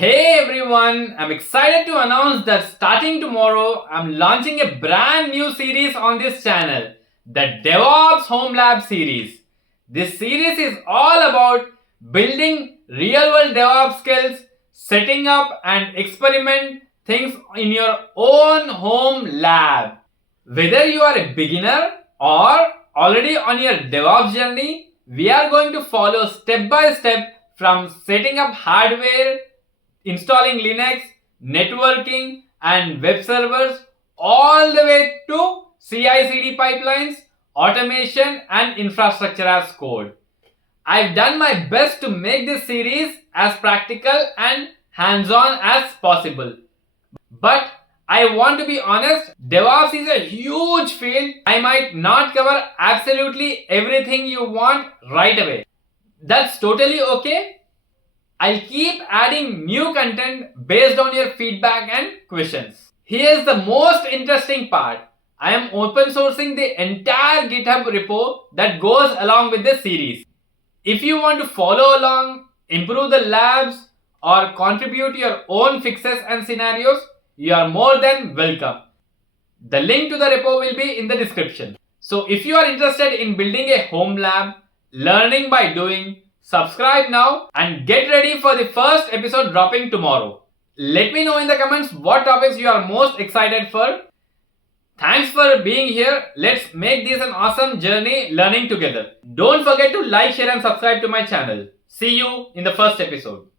Hey everyone, I'm excited to announce that starting tomorrow, I'm launching a brand new series on this channel, the DevOps Home Lab Series. This series is all about building real-world DevOps skills, setting up and experiment things in your own home lab. Whether you are a beginner or already on your DevOps journey, we are going to follow step by step from setting up hardware, installing Linux, networking, and web servers, all the way to CI/CD pipelines, automation, and infrastructure as code. I've done my best to make this series as practical and hands-on as possible. But I want to be honest, DevOps is a huge field. I might not cover absolutely everything you want right away. That's totally okay. I'll keep adding new content based on your feedback and questions. Here's the most interesting part. I am open sourcing the entire GitHub repo that goes along with this series. If you want to follow along, improve the labs, or contribute your own fixes and scenarios, you are more than welcome. The link to the repo will be in the description. So if you are interested in building a home lab, learning by doing, subscribe now and get ready for the first episode dropping tomorrow. Let me know in the comments what topics you are most excited for. Thanks for being here. Let's make this an awesome journey learning together. Don't forget to like, share and subscribe to my channel. See you in the first episode.